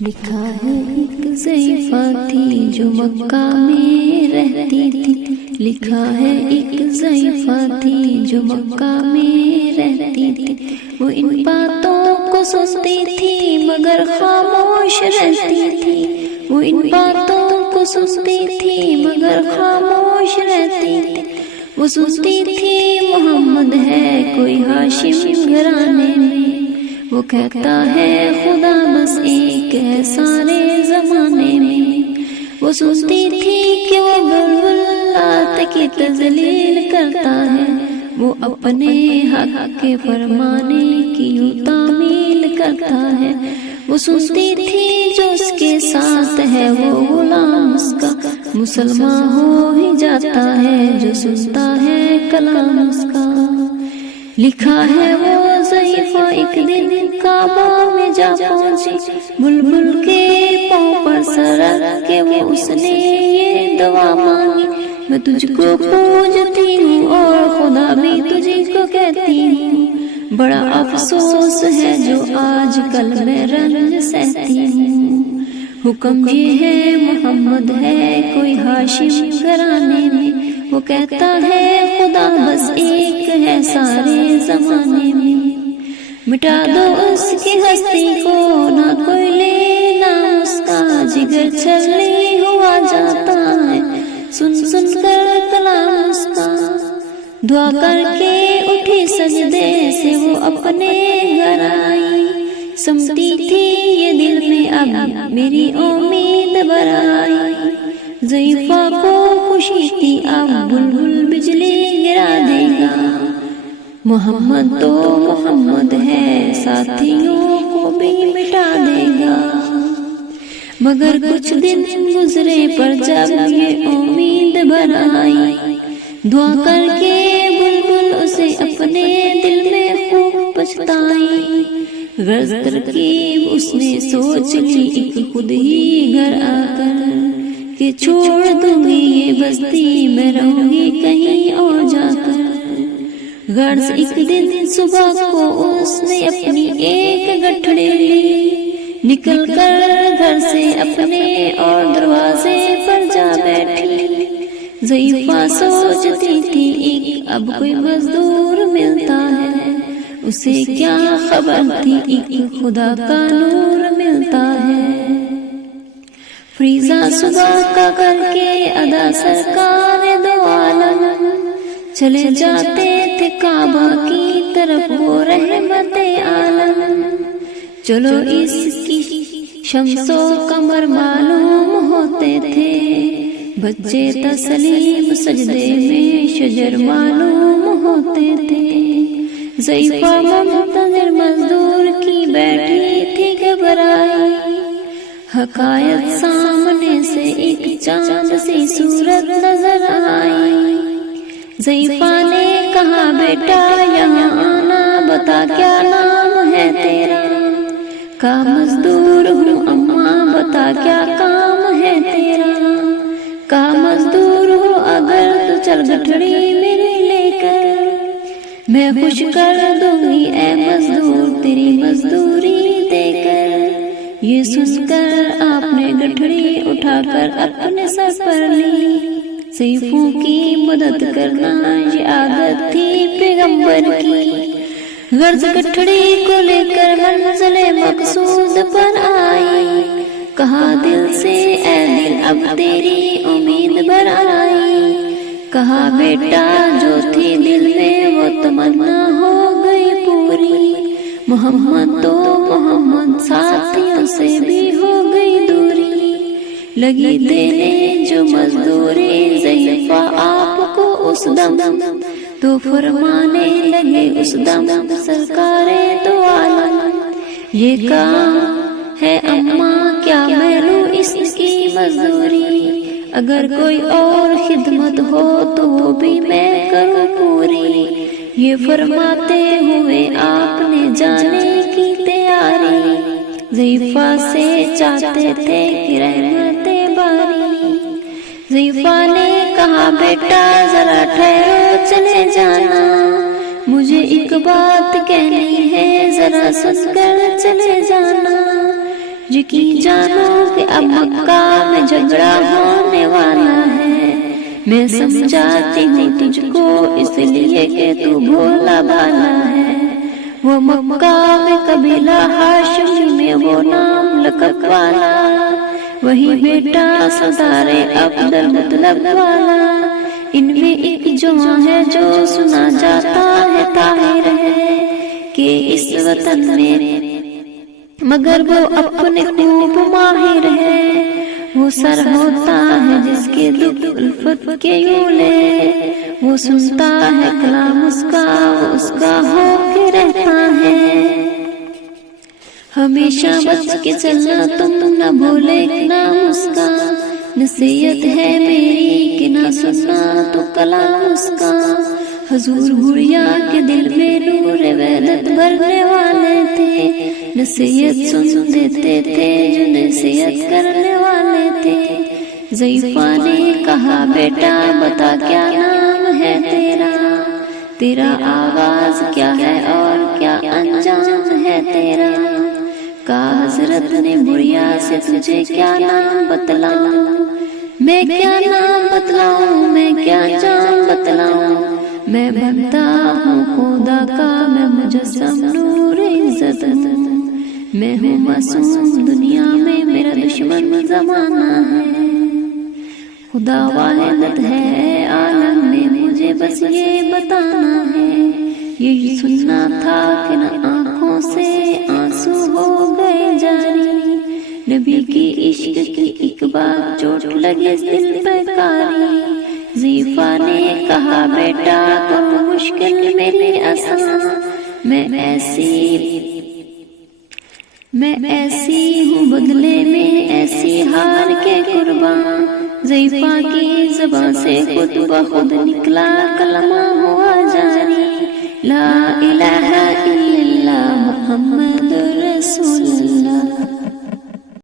لکھا ہے ایک ضعیفہ تھی جو مکہ میں رہتی تھی، لکھا ہے ایک ضعیفہ تھی جو مکہ میں رہتی تھی، وہ ان باتوں کو سنتی تھی مگر خاموش رہتی تھی، وہ ان باتوں کو سنتی تھی مگر خاموش رہتی تھی، وہ سنتی تھی محمد ہے کوئی ہاشم گھرانے میں، وہ کہتا ہے خدا بس ایک ہے سارے زمانے میں، وہ سنتی تھی کہ وہ بلبل لات کی تذلیل کرتا ہے، وہ اپنے حق کے فرمانے کی یوں تعمیل کرتا ہے، وہ سنتی تھی جو اس کے ساتھ ہے وہ غلام اس کا مسلمان ہو ہی جاتا ہے جو سنتا ہے کلام اس کا، لکھا ہے وہ ضعیفہ ایک دن کعبہ میں جا پہنچی، بلبل کے پاؤں پر سر رکھ کے وہ اس نے یہ دعا مانگی، میں تجھ کو پوجتی ہوں اور خدا بھی تجھ کو کہتی ہوں، بڑا افسوس ہے جو آج کل میں رنج سہتی ہوں، حکم یہ ہے محمد ہے کوئی ہاشم گھرانے میں، وہ کہتا ہے خدا بس ایک ہے سارے زمانے میں، مٹا دو اس کی ہستی کو نہ کوئی لینا اس کا، جگر چھلنی ہوا جاتا ہے سن سن کر کلام اس کا، دعا کر کے اٹھی سجدے سے وہ اپنے گھر آئی، سمتی تھی یہ دل میں اب میری امید بھر آئی، ضعیفہ کو خوشی تھی اب بلبل بجلی گرا دے گا، محمد تو محمد ہے ساتھیوں کو بھی مٹا دے گا، مگر کچھ دن گزرے پر جب یہ امید بھر آئی، دعا کر کے بلبل اسے اپنے دل میں خوب پچھتائی، غرض ترکیب اس نے سوچ لی ایک خود ہی گھر آ کر کہ چھوڑ دوں گی یہ بستی میں رہوں گی کہیں اور جا کر، غرض ایک دن صبح کو اس نے اپنی ایک گٹھڑی لی، نکل کر گھر سے اپنے اور دروازے پر جا بیٹھی، ضعیفہ سوچتی تھی ایک اب کوئی مزدور ملتا ہے، اسے کیا خبر تھی ایک خدا کا نور ملتا ہے، فریضہ صبح کا کر کے ادا سرکار دو عالم چلے جاتے تھے کعبہ کی طرف وہ رحمت عالم، چلو اس کی شمس و قمر معلوم ہوتے تھے، بچے تسلیم سجدے میں شجر معلوم ہوتے تھے، ضعیفہ منتظر مزدور کی بیٹھی تھی گھبرائی، حقائق سامنے سے ایک چاند سی صورت نظر آئی، ضعیفہ نے کہا بیٹا یہاں آنا بتا کیا نام ہے تیرا، کا مزدور ہوں اماں بتا کیا کام ہے تیرا، کا مزدور ہوں اگر تو چل گٹھڑی میری لے کر میں خوش کر دوں گی اے مزدور تیری مزدوری دے کر، یہ سن کر آپ نے گٹھڑی اٹھا کر اپنے سر پر لی، ضعیفوں کی مدد کرنا یہ عادت تھی پیغمبر کی، غرض گٹھڑی کو لے کر منزل مقصود پر آئی، کہا دل سے اے دل اب تیری امید بھر آئی، کہا بیٹا جو تھی دل میں وہ تمنا ہو گئی پوری، محمد تو محمد ساتھیوں سے بھی ہو گئی دوری، لگی دینے جو مزدوری ضعیفہ آپ کو اس دم تو فرمانے لگے اس دم سرکار دو عالم، یہ کام ہے اماں کیا میں لوں اس کی مزدوری، اگر کوئی اور خدمت ہو تو وہ بھی میں کروں پوری، یہ فرماتے ہوئے آپ نے جانے کی تیاری، ضعیفہ سے چاہتے تھے کہ رحمت باری، ضعیفہ نے کہا بیٹا ذرا ٹھہرو چلے جانا، مجھے ایک بات کہنی ہے ذرا سن کر چلے جانا، یقین جانو کہ اب مکہ میں جھگڑا ہونے والا ہے، میں سمجھاتی ہوں تجھ کو اس لیے کہ تو بھولا بھالا ہے۔ وہ مکہ میں قبیلہ ہاشمی میں وہ نام لقب والا، وہی بیٹا سردار عبد المطلب والا، ان میں ایک جوان ہے جو سنا جاتا ہے طاہر ہے کہ اس وطن میں، مگر وہ اپنے خوب ماہر ہے۔ وہ سر ہوتا ہے جس کے دکھ الفت کے یولے، وہ سنتا ہے کلام اس کا، وہ اس کا ہو کے رہتا ہے۔ ہمیشہ بچ کے چلنا تم نہ بھولے نام اس کا، نصیحت ہے میری کہ نہ سننا تو کلام اس کا۔ حضور بڑھیا کے دل میں نور وحدت بھرنے والے تھے، نصیحت سن دیتے تھے جو نصیحت کرنے والے تھے۔ ضعیفہ نے کہا بیٹا بتا کیا نام ہے تیرا، تیرا آغاز کیا ہے اور کیا انجام ہے تیرا۔ کہا حضرت نے بڑھیا سے تجھے کیا نام بتلاؤں، میں کیا نام بتلاؤں، میں کیا انجام بتلاؤں۔ میں بنتا ہوں خدا کا، میں مجسم نور عزت ہوں، میں ہوں معصوم دنیا میں، میرا دشمن زمانہ ہے۔ خدا واحد ہے عالم میں، مجھے بس یہ بتانا ہے، یہی سننا تھا کہ نہ آنکھوں سے آنسو ہو گئے جاری، نبی کی عشق کی ایک بار چوٹ لگے دل پہ کاری۔ ضعیفہ نے کہا بیٹا تم مشکل میرے آسان، میں ایسی ہوں بدلے میں ایسی ہار کے قربان۔ ضعیفہ کی زبان سے خود بخود نکلا کلمہ